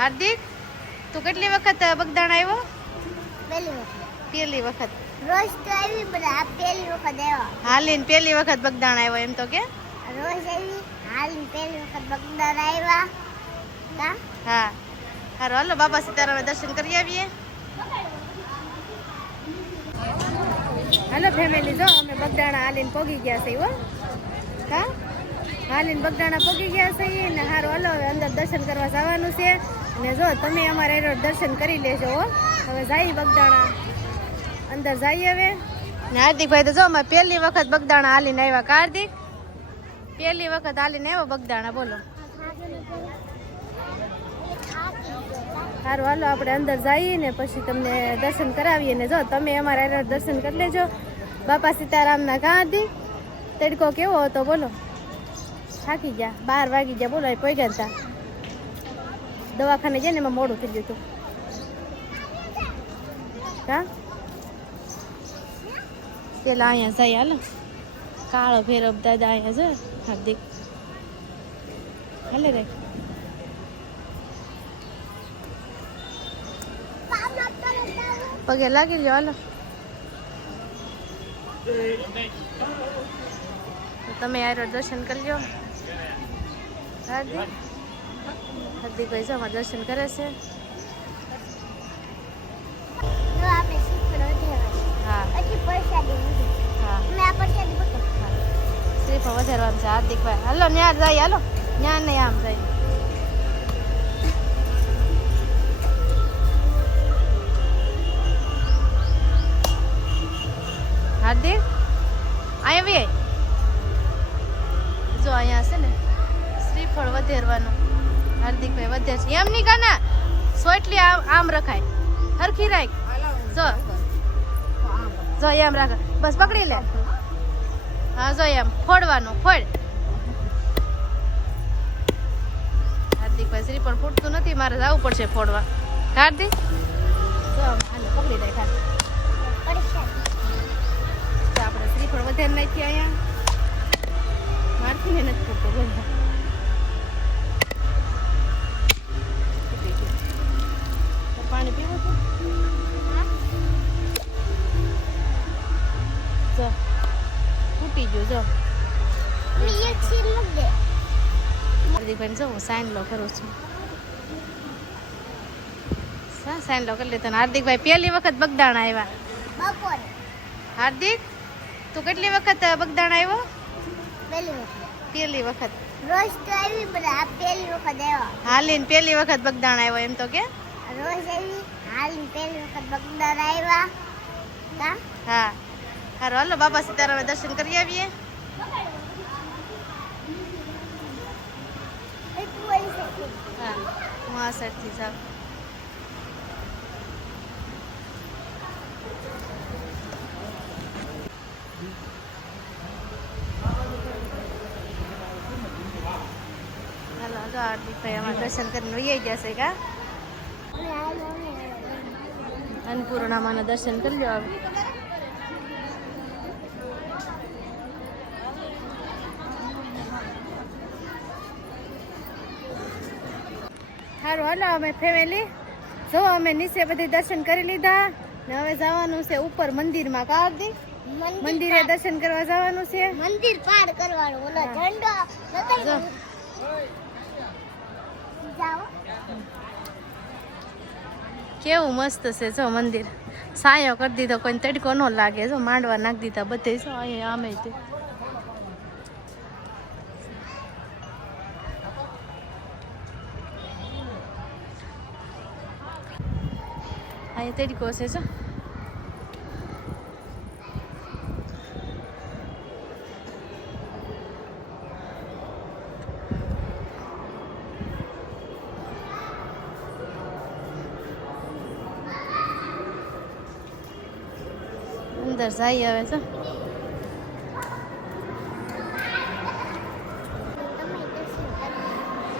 હાર્દિક તું કેટલી વખત બગદાણા આવ્યો? પહેલી વખત. પહેલી વખત. રોજ તો આવી પણ આ પહેલી વખત આવ્યો. હાલીને પહેલી વખત બગદાણા આવ્યો એમ તો કે? રોજ આવી હાલીને પહેલી વખત બગદાણા આવ્યા. કા? હા હારું હાલો બાબા સીતારામ દર્શન કરી આવીએ. હાલો ફેમિલી જો અમે બગદાણા હાલીને પહોંચી ગયા છે. હો હા હાલીને બગદાણા પહોંચી ગયા છે ને હારું હાલો હવે અંદર દર્શન કરવા જવાનું છે. અને જો તમે અમારા દર્શન કરી લેજો. હો હવે જઈએ બગદાણા અંદર જઈએ હવે. ને હાર્દિકભાઈ તો જો અમે પહેલી વખત બગદાણા હાલીને આવ્યા. કાર્તિક પહેલી વખત હાલીને આવ્યો બગદાણા. બોલો સારું હાલો આપણે અંદર જઈએ ને પછી તમને દર્શન કરાવીએ. ને જો તમે અમારા દર્શન કરી લેજો. બાપા સીતારામના ગાંધી તડકો કેવો હતો બોલો. થાકી ગયા 12 વાગી ગયા બોલો. પહોંચ્યા હતા દવાખાને જઈને એમાં મોડું થઈ ગયું હતું. હા પેલા અહીંયા જઈ હાલો કાળો ભેરવ દાદા અહીંયા છે. હાર્દિક હાલે રે પગે લાગી લ્યો હાલો. તમે યાર દર્શન કરી લ્યો. હાર્દિકભાઈ જો અમારે દર્શન કરે છે. હા હા શ્રીફળ વધારવાનું છે હાર્દિકભાઈ. હાલો ન્યા જાય હાલો ન્યા નહીં આમ જાય. હાર્દિક અહીંયા બી જો અહીંયા છે ને શ્રીફળ વધેરવાનું. હાર્દિકભાઈ વધે છે એમ નહીં કાના સોટલી આમ રખાય હરખી રાખ. જો જો એમ રાખ બસ પકડી લે. હા જો એમ ફોડવાનું ફોડ. હાર્દિકભાઈ શ્રીફળ ફૂટતું નથી મારે જવું પડશે ફોડવા. હાર્દિક જો હાલો પકડી રાખ. આપણે શ્રીફળ વધારે નાખીએ અહીંયા મારથી ને નથી ફૂટતો બોલ. પાણી પીવું હતું જો ફૂટી ગયું. જો હાર્દિકભાઈ જો હું સાઈન લો કરું છું. સાઈન લો કરી લેતા. હાર્દિકભાઈ પહેલી વખત બગદાણા આવ્યા. હાર્દિક તું કેટલી વખત બગદાણા આવ્યો? પહેલી વખત. રોજ તો આવી પણ આ પહેલી વખત આવ્યો. હાલીને પહેલી વખત બગદાણા આવ્યો એમ તો કે? રોજ આવી હાલીને પહેલી વખત બગદાણા આવ્યા. કા? હા હારું હાલો બાબા સીતારામ દર્શન કરી આવીએ. હા હું આ સાઈડથી જાઉં. હાલો જો હાર્દિકભાઈ અમારે દર્શન કરીને વહી જશે. કા અન્નપૂર્ણામાના દર્શન કરી લો. સારું હાલો અમે ફેમિલી જો અમે નીચે બધી દર્શન કરી લીધા ને હવે જવાનું છે ઉપર મંદિરમાં. કાર્તિક મંદિરે દર્શન કરવા જવાનું છે. મંદિર પાર કરવાનું. ઓલો ઝંડો જાઓ. કેવું મસ્ત છે જો મંદિર. સાયો કરી દીધો કોઈ તડકો ન લાગે. જો માંડવા નાખી દીધા બધે. જો અહીંયા આમે તે અહીંયા તડકો છે. જો અંદર જઈ આવે છે.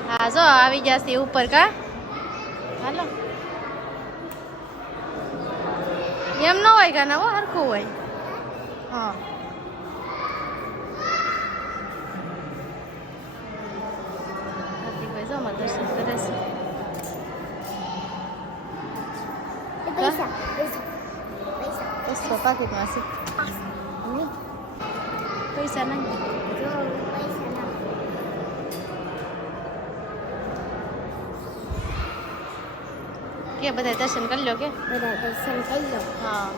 હા જો આવી જશે ઉપર. કા હાલો એમ ન હોય કાના હો હરખું હોય. હા હાર્દિકભાઈ જો અમારે દર્શન કરે છે. પૈસા પૈસા પૈસા બસો પાકીટમાં છે નહીં પૈસા નહીં જો પૈસા ના કે બધા દર્શન કરી લો કે બધા દર્શન કરી લો હા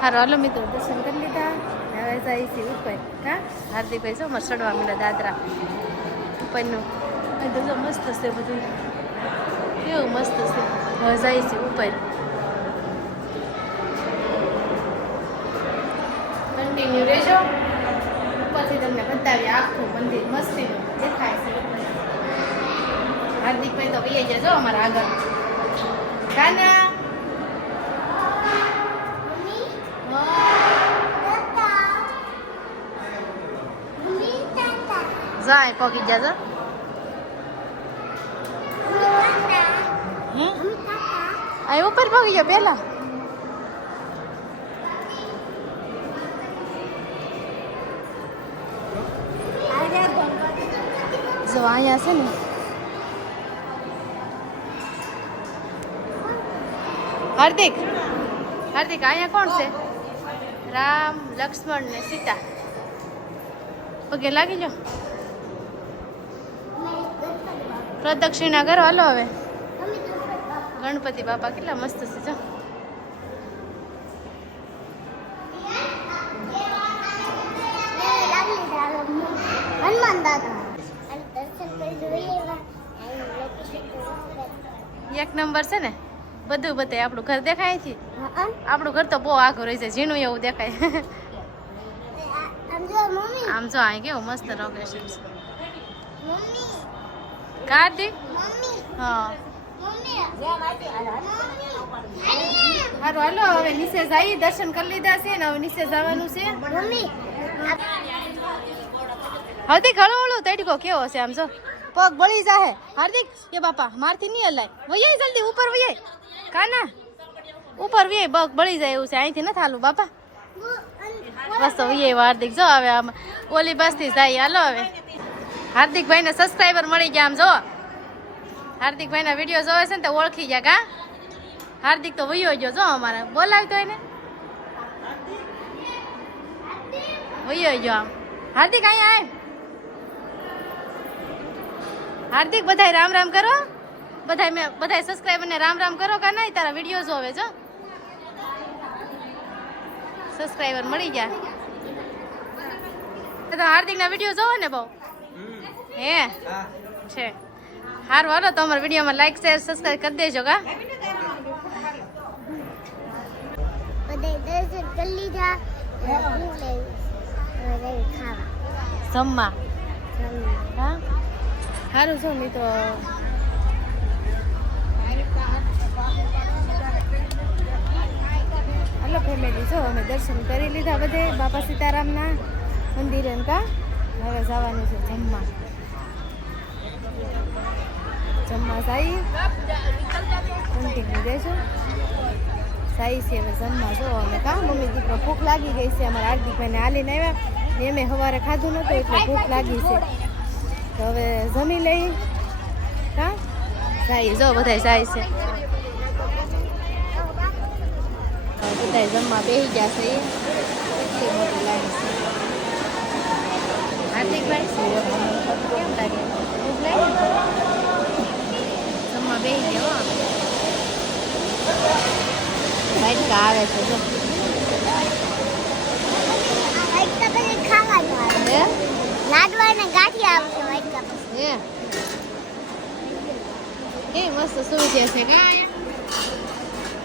હારો હાલો મિત્રો દર્શન કરી લીધા હવે જાય છે ઉપર હા હાર્દિકભાઈ જો મારે ચડવા મળે દાદરા ઉપરનું તો જો મસ્ત છે બધું કેવું મસ્ત છે હવે જાય છે ઉપર કન્ટિન્યુ રહેજો ઉપરથી તમને બતાવી આખું મંદિર મસ્તીનું દેખાય છે હાર્દિકભાઈ તો કહીએ જજો અમારા આગળ કાના મમ્મી હા તાતા મમ્મી તાતા જાય પોકી જાજો મમ્મી તાતા હમ મમ્મી તાતા આ ઉપર પોકી ગયો પેલા અરે જો અહીંયા છે ને હાર્દિક હાર્દિક અહીંયા કોણ છે રામ લક્ષ્મણ ને સીતા પગે લાગી લો પ્રદક્ષિણા કરો હાલો હવે ગણપતિ બાપા કેટલા મસ્ત છે જો હનુમાન દાદા અને દર્શન કરી જોઈએ એનું લોકેશન એક નંબર છે ને બધું બતાય આપણું ઘર દેખાય છે હા આપણું ઘર તો બહુ આઘું રહી છે ઝીણું એવું દેખાય આમ જો મમ્મી આમ જો અહીં કેવું મસ્ત લોકેશન છે મમ્મી કાર્તિક મમ્મી હા મમ્મી સારું હાલો હવે નીચે જઈએ દર્શન કરી લીધા છે ને હવે નીચે જવાનું છે મમ્મી હાર્દિક હળો હળો તડકો કેવો છે આમ જો પગ બળી જાહે હાર્દિક એ બાપા મારથી નહીં હલાય વૈયાય જલ્દી ઉપર વૈયાય કાના ઉપર વૈયાય પગ બળી જાય એવું છે અહીંથી નથી હાલું બાપા બસ તો વૈયાય હાર્દિક જો હવે આમ ઓલી બસથી જાય હાલો હવે હાર્દિકભાઈને સબસ્ક્રાઈબર મળી ગયા આમ જો હાર્દિકભાઈના વિડીયો જોવે છે ને તો ઓળખી ગયા કા હાર્દિક તો વૈયો ગયો જો અમારે બોલાવતો એને વૈયો ગયો આમ હાર્દિક અહીંયા આવ હાર્દિક બધાય રામ રામ કરો બધાય સબસ્ક્રાઈબર ને રામ રામ કરો કા નહીં તારા વિડીયો જોવે જો સબસ્ક્રાઈબર મળી ગયા તો હાર્દિક ના વિડીયો જોવો ને બહુ હે છે હારું હાલો તો અમારા વિડીયોમાં લાઈક શેર સબસ્ક્રાઈબ કરી દેજો કા બધા દર્શન કરી લીધા હું લઈ ખાવા જમવા હા સારું છો મિત્રો હાલો ફેમિલી જો અમે દર્શન કરી લીધા બધે બાપા સીતારામના મંદિરે કા હવે જવાનું છે જમવા જઈ કન્ટિન્યુ રહેશું સાઈ છે હવે જમવા જો અમે કા મમ્મી દીકરો ભૂખ લાગી ગઈ છે અમારા હાર્દિકભાઈને હાલીને આવ્યા ને મેં સવારે ખાધું નહોતું એટલે ભૂખ લાગી છે તો હવે જમી લઈ કા સાઈ જો બધા જાય છે બધા જમવા બેસી ગયા છે કેટલી મોટી લાઈન છે હાર્દિકભાઈ કેમ લાગે ભૂખ લાગી જમવા બેસી ગયા વાઈટ આવે છે જો લાડવા ને ગાંઠિયા આવશે વાઈટ કપ હે એ મસ્ત સુવિધા છે કા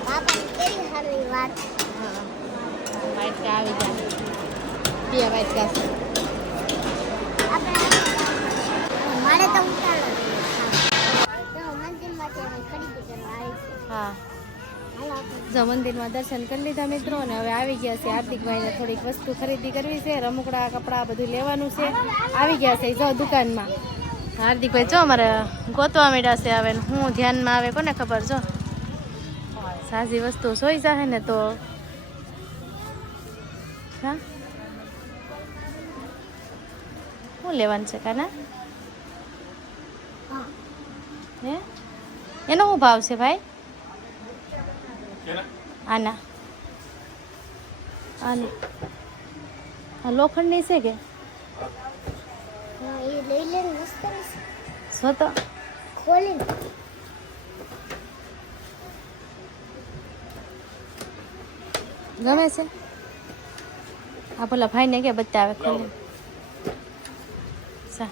બાપા કેવી સારી વાત હા વાઈટ આવી જાય બે વાઈટ કા છે આપણે મારે તો ઉતારો તો મંદિર માટે ખરીદી કરવા આવી છે હા હાલો આપણે જો મંદિરમાં દર્શન કરી લીધા મિત્રો અને હવે આવી ગયા છે હાર્દિકભાઈને થોડીક વસ્તુ ખરીદી કરવી છે રમકડા કપડા બધું લેવાનું છે આવી ગયા છે જો દુકાનમાં હાર્દિકભાઈ જો અમારે ગોતવા માંડ્યા છે હવે હું ધ્યાનમાં આવે કોને ખબર જો સાજી વસ્તુ સોઈ જાય ને તો હા શું લેવાનું છે કાના હે એનો શું ભાવ છે ભાઈ આના આની આ લોખંડની છે કે હા એ લઈ લે ને મસ્ત રહેશે. જો તો ખોલીને ગમે છે આ પેલા ભાઈને કે બતાવે ખોલી સા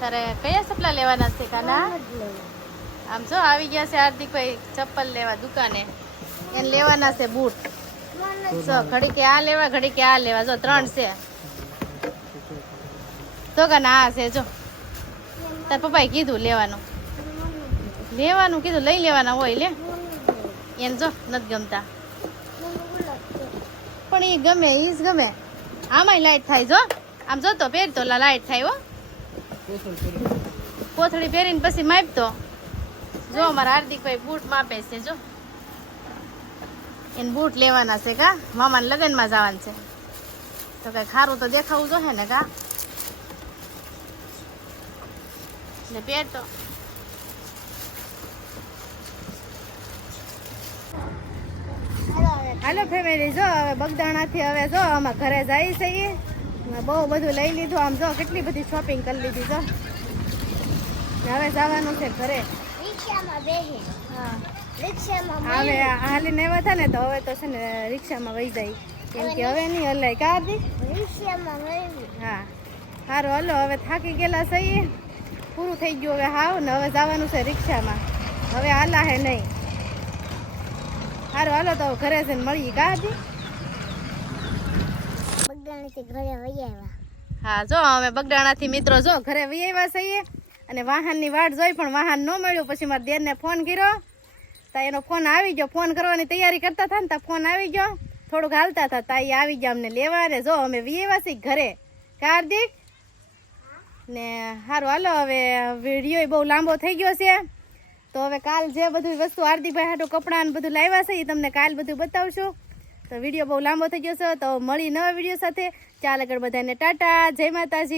તારે કયા ચપલા લેવાના છે કાના આમ જો આવી ગયા છે હાર્દિકભાઈ ચપ્પલ લેવા દુકાને એને લેવાના છે બૂટ જો ઘડી કે આ લેવા ઘડી કે આ લેવા જો 3 છે તો કાના આ છે જો તાર પપ્પાએ કીધું લેવાનું કીધું લઈ લેવાના હોય લે એને જો નથી ગમતા પણ એ ગમે ઈ જ ગમે આમાંય લાઈટ થાય જો આમ જો તો પહેરતો લાઈટ થાય હો કોથળી પહેરીને પછી માપતો જો અમારા હાર્દિકભાઈ બૂટ માપે છે જો એને બૂટ લેવાના છે કા મામાના લગ્નમાં જવાનું છે તો કઈ ખારું તો દેખાવું જોઈએ ને કા એટલે પહેરતો હાલો ફેમિલી જો હવે બગદાણાથી હવે જો અમે ઘરે જઈ છીએ બહુ બધું લઈ લીધું આમ જો કેટલી બધી શોપિંગ કરી લીધી જો હવે જવાનું છે ઘરે રિક્ષામાં બેસી હા રિક્ષામાં હવે હાલીને આવ્યા હતા ને તો હવે તો છે ને રિક્ષામાં વહી જાય કેમ કે હવે નહીં હલાય કા દી રિક્ષામાં બેસી હા સારું હાલો હવે થાકી ગયેલા છીએ પૂરું થઈ ગયું હવે હાવ ને હવે જવાનું છે રિક્ષામાં હવે હાલા હે નહીં સારું હાલો તો ઘરે જઈને મળીએ કા દી બગદાણાથી ઘરે વહી આવ્યા. હા જો અમે બગડાણાથી મિત્રો જો ઘરે વહી આવ્યા છીએ અને વાહનની વાટ જોઈ પણ વાહન ન મળ્યું પછી મારા દેરને ફોન કર્યો તો એનો ફોન આવી ગયો ફોન કરવાની તૈયારી કરતા હતા ને તો ફોન આવી ગયો થોડુંક હાલતા હતા તા એ આવી ગયા અમને લેવા ને જો અમે વહી આવ્યા છીએ ઘરે કાર્તિક ને સારું હાલો હવે વિડીયો બહુ લાંબો થઈ ગયો છે તો હવે કાલ જે બધું વસ્તુ હાર્દિકભાઈ હાટું કપડાં ને બધું લાવ્યા છે એ તમને કાલ બધું બતાવશું તો વિડીયો બહુ લાંબો થઈ ગયો છે તો મળી નવા વિડીયો સાથે ચાલ આગળ બધાને ટાટા જય માતાજી.